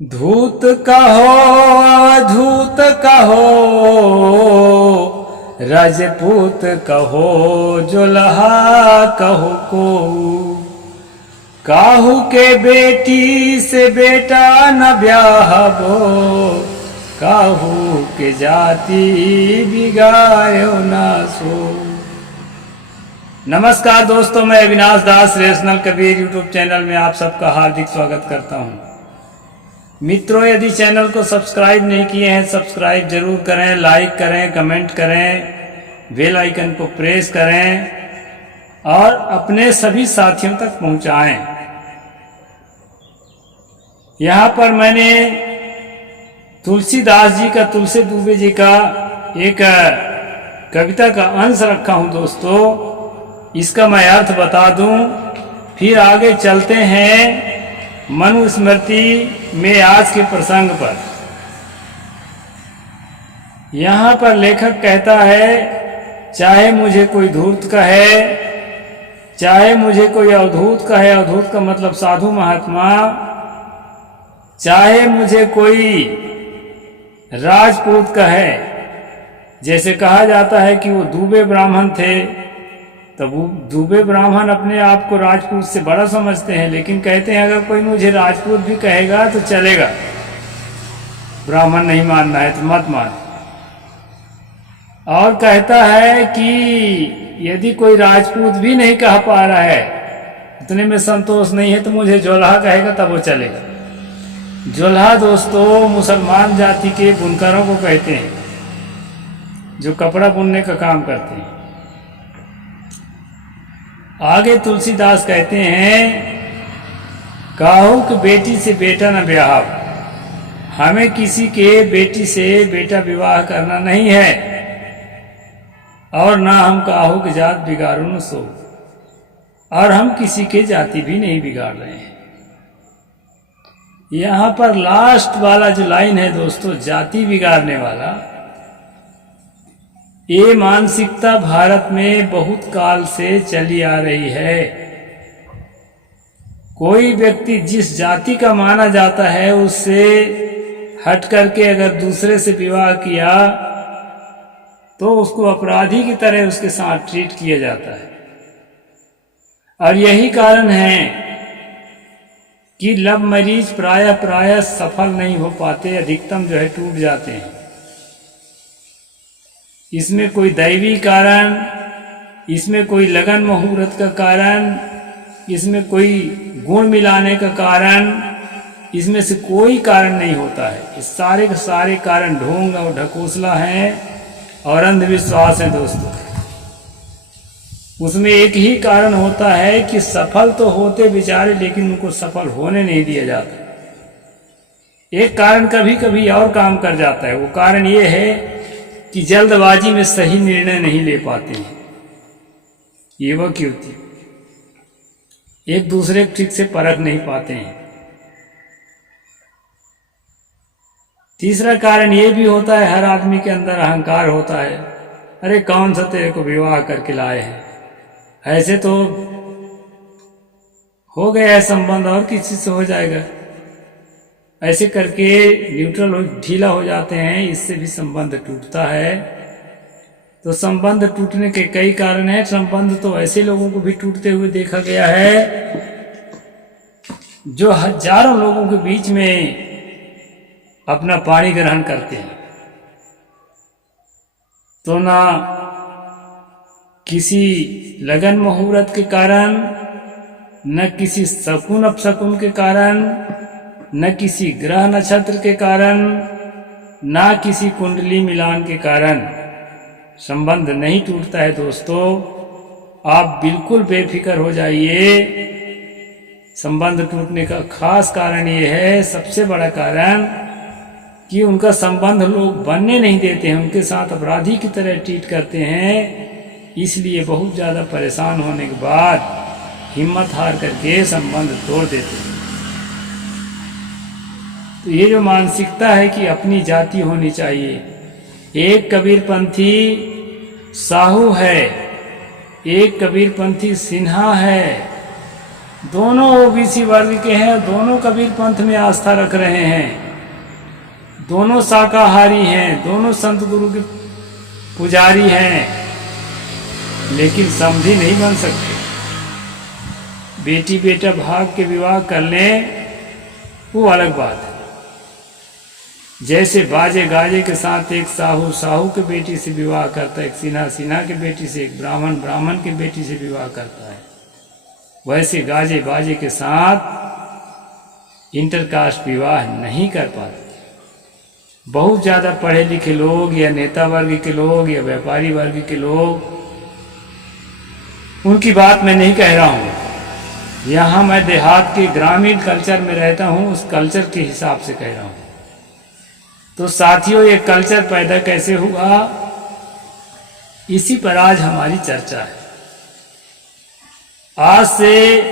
धूत कहो अवधूत कहो राजपूत कहो जुल्हा कहो को काहू के बेटी से बेटा न ब्याहबो काहू के जाति बिगाड़ो न सो। नमस्कार दोस्तों, मैं अविनाश दास रेशनल कबीर यूट्यूब चैनल में आप सबका हार्दिक स्वागत करता हूं। मित्रों, यदि चैनल को सब्सक्राइब नहीं किए हैं सब्सक्राइब जरूर करें, लाइक करें, कमेंट करें, बेल आइकन को प्रेस करें और अपने सभी साथियों तक पहुंचाएं। यहाँ पर मैंने तुलसीदास जी का, तुलसी दुबे जी का एक कविता का अंश रखा हूं दोस्तों। इसका मैं अर्थ बता दूं, फिर आगे चलते हैं मनुस्मृति में आज के प्रसंग पर। यहाँ पर लेखक कहता है, चाहे मुझे कोई धूर्त कहे, चाहे मुझे कोई अवधूत कहे, अवधूत का मतलब साधु महात्मा, चाहे मुझे कोई राजपूत कहे। जैसे कहा जाता है कि वो दुबे ब्राह्मण थे, तब वो दुबे ब्राह्मण अपने आप को राजपूत से बड़ा समझते हैं, लेकिन कहते हैं अगर कोई मुझे राजपूत भी कहेगा तो चलेगा, ब्राह्मण नहीं मानना है तो मत मान। और कहता है कि यदि कोई राजपूत भी नहीं कह पा रहा है, उतने में संतोष नहीं है, तो मुझे जोल्हा कहेगा तब वो चलेगा। जोल्हा दोस्तों मुसलमान जाति के बुनकरों को कहते हैं, जो कपड़ा बुनने का काम करते हैं। आगे तुलसीदास कहते हैं, काहू कि बेटी से बेटा न ब्याह, हमें किसी के बेटी से बेटा विवाह करना नहीं है, और ना हम काहू की जात बिगाड़ो न सो, और हम किसी के जाति भी नहीं बिगाड़ रहे हैं। यहाँ पर लास्ट वाला जो लाइन है दोस्तों, जाति बिगाड़ने वाला, ये मानसिकता भारत में बहुत काल से चली आ रही है। कोई व्यक्ति जिस जाति का माना जाता है उससे हट करके अगर दूसरे से विवाह किया तो उसको अपराधी की तरह उसके साथ ट्रीट किया जाता है। और यही कारण है कि लव मैरिज प्रायः सफल नहीं हो पाते, अधिकतम जो है टूट जाते हैं। इसमें कोई दैवी कारण, इसमें कोई लगन मुहूर्त का कारण, इसमें कोई गुण मिलाने का कारण, इसमें से कोई कारण नहीं होता है। इस सारे के सारे कारण ढोंग और ढकोसला हैं और अंधविश्वास है दोस्तों। उसमें एक ही कारण होता है कि सफल तो होते बेचारे, लेकिन उनको सफल होने नहीं दिया जाता। एक कारण कभी कभी और काम कर जाता है, वो कारण ये है कि जल्दबाजी में सही निर्णय नहीं ले पाते हैं, ये वह क्यों होती, एक दूसरे को ठीक से परख नहीं पाते हैं। तीसरा कारण ये भी होता है, हर आदमी के अंदर अहंकार होता है। अरे कौन सा तेरे को विवाह करके लाए हैं, ऐसे तो हो गया है संबंध और किसी से हो जाएगा, ऐसे करके न्यूट्रल ढीला हो जाते हैं, इससे भी संबंध टूटता है। तो संबंध टूटने के कई कारण हैं। संबंध तो ऐसे लोगों को भी टूटते हुए देखा गया है जो हजारों लोगों के बीच में अपना पाणी ग्रहण करते हैं, तो ना किसी लगन मुहूर्त के कारण, न किसी शकुन अपशकुन के कारण, न किसी ग्रह नक्षत्र के कारण, ना किसी कुंडली मिलान के कारण संबंध नहीं टूटता है दोस्तों। आप बिल्कुल बेफिक्र हो जाइए। संबंध टूटने का खास कारण ये है, सबसे बड़ा कारण, कि उनका संबंध लोग बनने नहीं देते हैं, उनके साथ अपराधी की तरह ट्रीट करते हैं। इसलिए बहुत ज़्यादा परेशान होने के बाद हिम्मत हार करके संबंध तोड़ देते हैं। तो ये जो मानसिकता है कि अपनी जाति होनी चाहिए, एक कबीरपंथी साहू है, एक कबीरपंथी सिन्हा है, दोनों ओबीसी वर्ग के हैं, दोनों कबीर पंथ में आस्था रख रहे हैं, दोनों शाकाहारी हैं, दोनों संत गुरु के पुजारी हैं, लेकिन समधी नहीं बन सकते। बेटी बेटा भाग के विवाह कर लें वो अलग बात है। जैसे बाजे गाजे के साथ एक साहू साहू के बेटी से विवाह करता है, एक सिन्हा सिन्हा के बेटी से, एक ब्राह्मण ब्राह्मण के बेटी से विवाह करता है, वैसे गाजे बाजे के साथ इंटरकास्ट विवाह नहीं कर पाते। बहुत ज़्यादा पढ़े लिखे लोग या नेता वर्ग के लोग या व्यापारी वर्ग के लोग, उनकी बात मैं नहीं कह रहा हूँ। यहाँ मैं देहात के ग्रामीण कल्चर में रहता हूँ, उस कल्चर के हिसाब से कह रहा हूँ। तो साथियों, ये कल्चर पैदा कैसे हुआ, इसी पर आज हमारी चर्चा है। आज से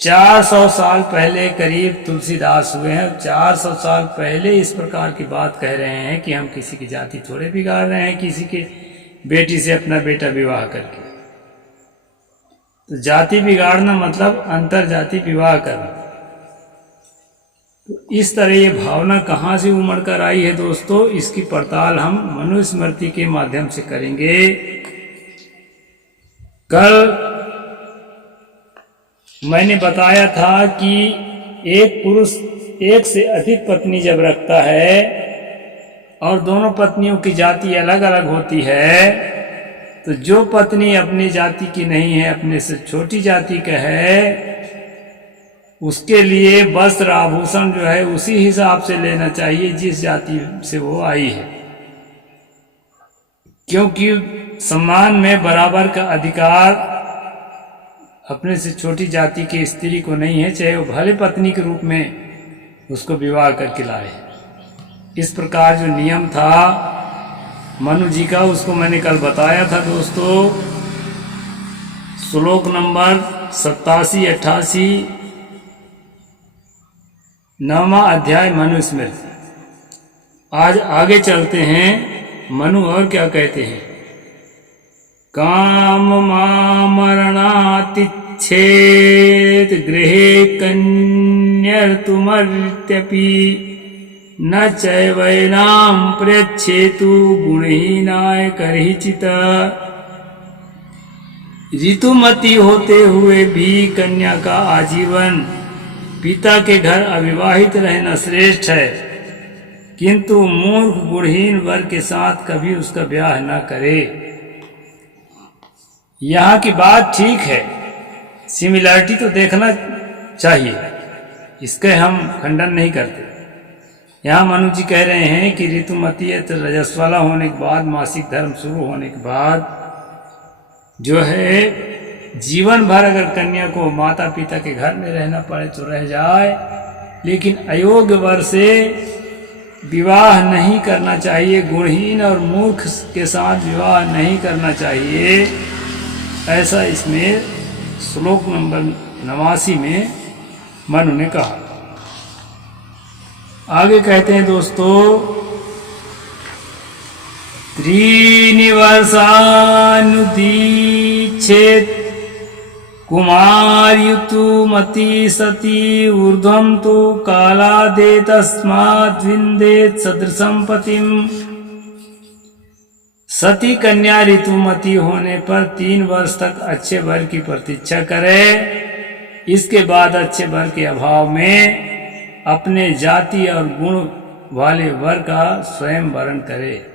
400 साल पहले करीब तुलसीदास हुए हैं। 400 साल पहले इस प्रकार की बात कह रहे हैं कि हम किसी की जाति थोड़े बिगाड़ रहे हैं, किसी के बेटी से अपना बेटा विवाह करके। तो जाति बिगाड़ना मतलब अंतर जाति विवाह करना। तो इस तरह ये भावना कहाँ से उमड़ कर आई है दोस्तों, इसकी पड़ताल हम मनुस्मृति के माध्यम से करेंगे। कल मैंने बताया था कि एक पुरुष एक से अधिक पत्नी जब रखता है और दोनों पत्नियों की जाति अलग अलग होती है, तो जो पत्नी अपनी जाति की नहीं है, अपने से छोटी जाति का है, उसके लिए वस्त्र आभूषण जो है उसी हिसाब से लेना चाहिए जिस जाति से वो आई है, क्योंकि सम्मान में बराबर का अधिकार अपने से छोटी जाति की स्त्री को नहीं है, चाहे वो भले पत्नी के रूप में उसको विवाह करके लाए। इस प्रकार जो नियम था मनु जी का, उसको मैंने कल बताया था दोस्तों। श्लोक नंबर 87-88 9वां अध्याय मनुस्मृति। आज आगे चलते हैं, मनु और क्या कहते हैं। काम मामरणातिच्छेद गृहे कन्यर्तुमर्त्यपि न चैवैनाम प्रच्छेतु गुणहीनाय करहिचित। ऋतुमती होते हुए भी कन्या का आजीवन पिता के घर अविवाहित रहना श्रेष्ठ है, किंतु मूर्ख गुणहीन वर के साथ कभी उसका ब्याह न करे। यहाँ की बात ठीक है, सिमिलरिटी तो देखना चाहिए, इसके हम खंडन नहीं करते। यहाँ मनु जी कह रहे हैं कि ऋतुमती रजस्वला होने के बाद, मासिक धर्म शुरू होने के बाद जो है जीवन भर अगर कन्या को माता पिता के घर में रहना पड़े तो रह जाए, लेकिन अयोग्य वर से विवाह नहीं करना चाहिए, गुणहीन और मूर्ख के साथ विवाह नहीं करना चाहिए, ऐसा इसमें श्लोक नंबर 89 में मनु ने कहा। आगे कहते हैं दोस्तों, त्रीनि वर्षानुदीच्छेत् कुमार्युतुमती सती ऊर्ध्वं तु कालादे तस्माद् विन्देत् सदृशं पतिम्। सती कन्या ऋतुमती होने पर 3 वर्ष तक अच्छे वर की प्रतीक्षा करे, इसके बाद अच्छे वर के अभाव में अपने जाति और गुण वाले वर का स्वयं वरण करे।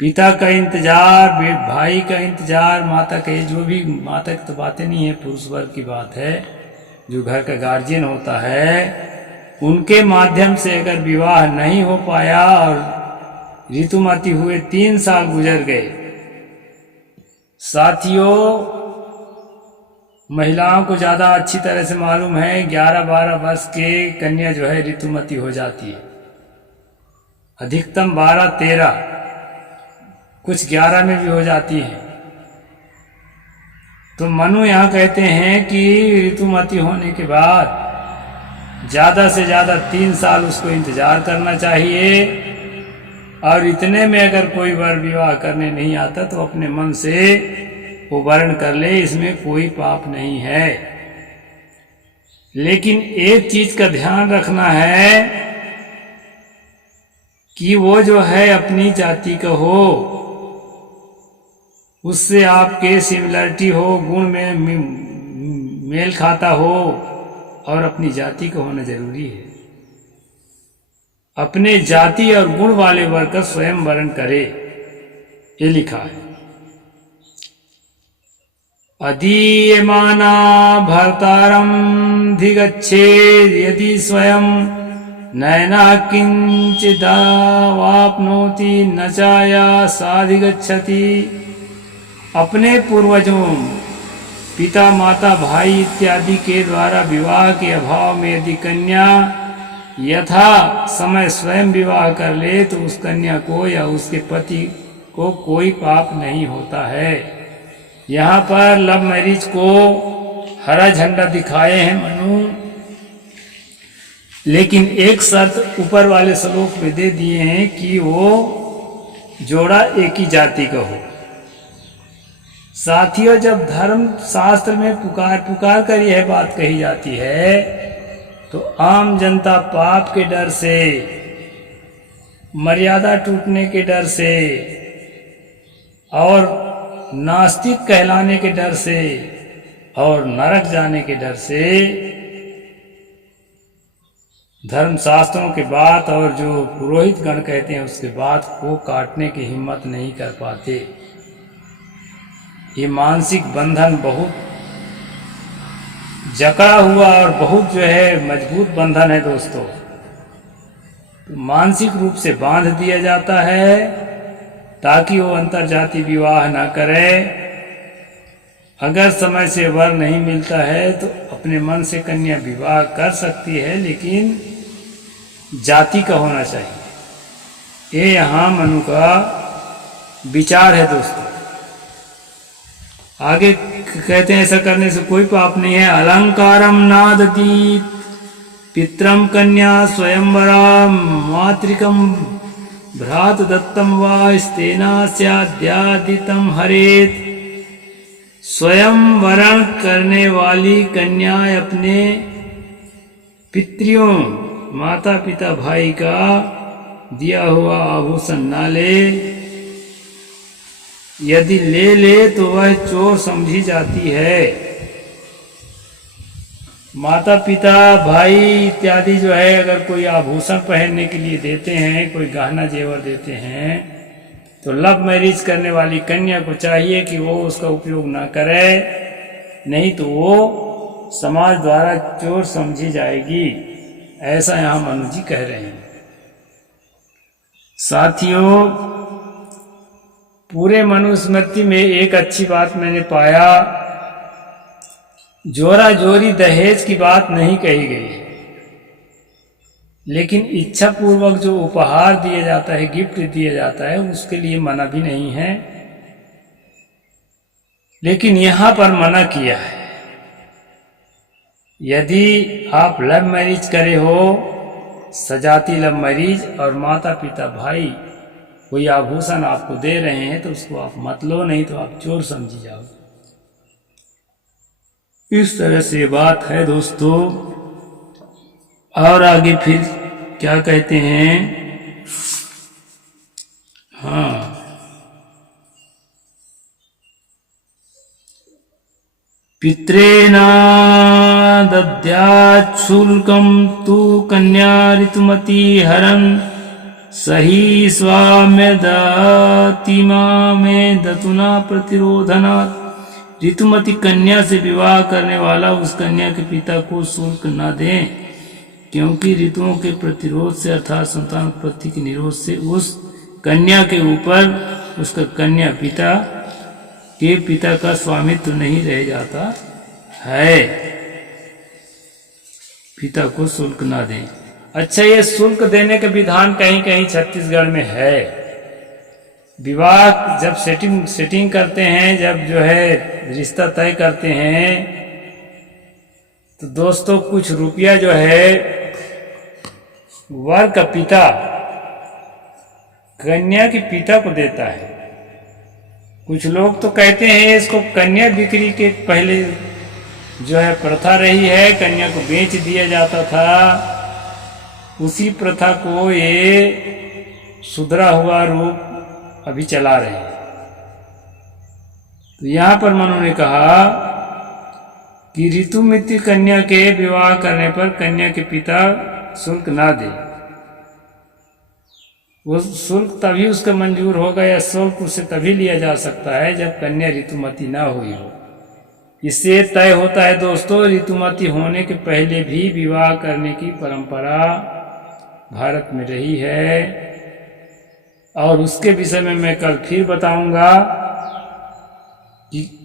पिता का इंतजार, भाई का इंतजार, माता का, जो भी माता की तो बातें नहीं है, पुरुष वर्ग की बात है, जो घर का गार्जियन होता है, उनके माध्यम से अगर विवाह नहीं हो पाया और ऋतुमती हुए 3 साल गुजर गए। साथियों, महिलाओं को ज़्यादा अच्छी तरह से मालूम है, 11-12 वर्ष के कन्या जो है ऋतुमती हो जाती है, अधिकतम 12-13, कुछ 11 में भी हो जाती है। तो मनु यहाँ कहते हैं कि ऋतुमती होने के बाद ज़्यादा से ज़्यादा 3 साल उसको इंतजार करना चाहिए, और इतने में अगर कोई वर विवाह करने नहीं आता तो अपने मन से वो वर्ण कर ले, इसमें कोई पाप नहीं है। लेकिन एक चीज का ध्यान रखना है कि वो जो है अपनी जाति का हो, उससे आपके सिमिलरिटी हो, गुण में मेल खाता हो, और अपनी जाति का होना जरूरी है। अपने जाति और गुण वाले वर्ग का स्वयं वर्ण करे, ये लिखा है। अदीयमाना भर्तारम धिगच्छेद यदि स्वयं नैना किंचिदावाप्नोति न चाया साधिगच्छति। अपने पूर्वजों, पिता माता भाई इत्यादि के द्वारा विवाह के अभाव में यदि कन्या यथा समय स्वयं विवाह कर ले तो उस कन्या को या उसके पति को कोई पाप नहीं होता है। यहाँ पर लव मैरिज को हरा झंडा दिखाए हैं मनु, लेकिन एक शर्त ऊपर वाले श्लोक में दे दिए हैं कि वो जोड़ा एक ही जाति का हो। साथियों, जब धर्म शास्त्र में पुकार कर यह बात कही जाती है तो आम जनता पाप के डर से, मर्यादा टूटने के डर से और नास्तिक कहलाने के डर से और नरक जाने के डर से धर्मशास्त्रों के बात और जो पुरोहित गण कहते हैं उसके बात को काटने की हिम्मत नहीं कर पाते। ये मानसिक बंधन बहुत जकड़ा हुआ और बहुत जो है मजबूत बंधन है दोस्तों। तो मानसिक रूप से बांध दिया जाता है ताकि वो अंतरजाति विवाह ना करे। अगर समय से वर नहीं मिलता है तो अपने मन से कन्या विवाह कर सकती है, लेकिन जाति का होना चाहिए। ये यहाँ मनु का विचार है दोस्तों। आगे कहते हैं ऐसा करने से कोई पाप नहीं है। अलंकारम नादतीत पित्रम कन्या स्वयंवरा मातृकम भ्रात दत्तम वा स्तेना स्याद्यादितम हरेत। स्वयं वरण करने वाली कन्या अपने पितरियों, माता पिता भाई का दिया हुआ आभूषण ना ले, यदि ले ले तो वह चोर समझी जाती है। माता पिता भाई इत्यादि जो है अगर कोई आभूषण पहनने के लिए देते हैं, कोई गहना जेवर देते हैं, तो लव मैरिज करने वाली कन्या को चाहिए कि वो उसका उपयोग ना करे, नहीं तो वो समाज द्वारा चोर समझी जाएगी। ऐसा यहाँ मनु जी कह रहे हैं। साथियों, पूरे मनुस्मृति में एक अच्छी बात मैंने पाया, जोरा जोरी दहेज की बात नहीं कही गई है, लेकिन इच्छा पूर्वक जो उपहार दिया जाता है, गिफ्ट दिया जाता है, उसके लिए मना भी नहीं है। लेकिन यहां पर मना किया है। यदि आप लव मैरिज करे हो, सजाती लव मैरिज, और माता पिता भाई कोई आभूषण आपको दे रहे हैं तो उसको आप मत लो, नहीं तो आप चोर समझी जाओ। इस तरह से बात है दोस्तों। और आगे फिर क्या कहते हैं, हाँ, पित्रेना दद्यात् शुल्कम तु कन्या ऋतुमती हरन सही स्वाम्य दातिमा में दतुना प्रतिरोधनात्। ऋतुमती कन्या से विवाह करने वाला उस कन्या के पिता को शुल्क न दें, क्योंकि ऋतुओं के प्रतिरोध से अर्थात संतान उत्पत्ति के निरोध से उस कन्या के ऊपर उसका कन्या पिता के पिता का स्वामित्व नहीं रह जाता है। पिता को शुल्क ना दें। अच्छा, ये शुल्क देने का विधान कहीं कहीं छत्तीसगढ़ में है। विवाह जब सेटिंग करते हैं, जब जो है रिश्ता तय करते हैं, तो दोस्तों कुछ रुपया जो है वर का पिता कन्या के पिता को देता है। कुछ लोग तो कहते हैं इसको कन्या बिक्री के पहले जो है प्रथा रही है, कन्या को बेच दिया जाता था, उसी प्रथा को ये सुधरा हुआ रूप अभी चला रहे हैं। तो यहाँ पर मनु ने कहा कि ऋतुमती कन्या के विवाह करने पर कन्या के पिता शुल्क ना दे। वो शुल्क तभी उसका मंजूर होगा या शुल्क उससे तभी लिया जा सकता है जब कन्या ऋतुमती ना हुई हो। इससे तय होता है दोस्तों, ऋतुमती होने के पहले भी विवाह करने की परंपरा भारत में रही है। और उसके विषय में मैं कल फिर बताऊंगा कि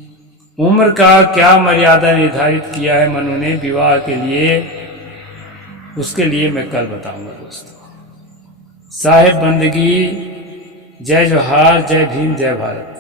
उम्र का क्या मर्यादा निर्धारित किया है मनु ने विवाह के लिए, उसके लिए मैं कल बताऊंगा दोस्तों। साहेब बंदगी, जय जोहार, जय भीम, जय भारत।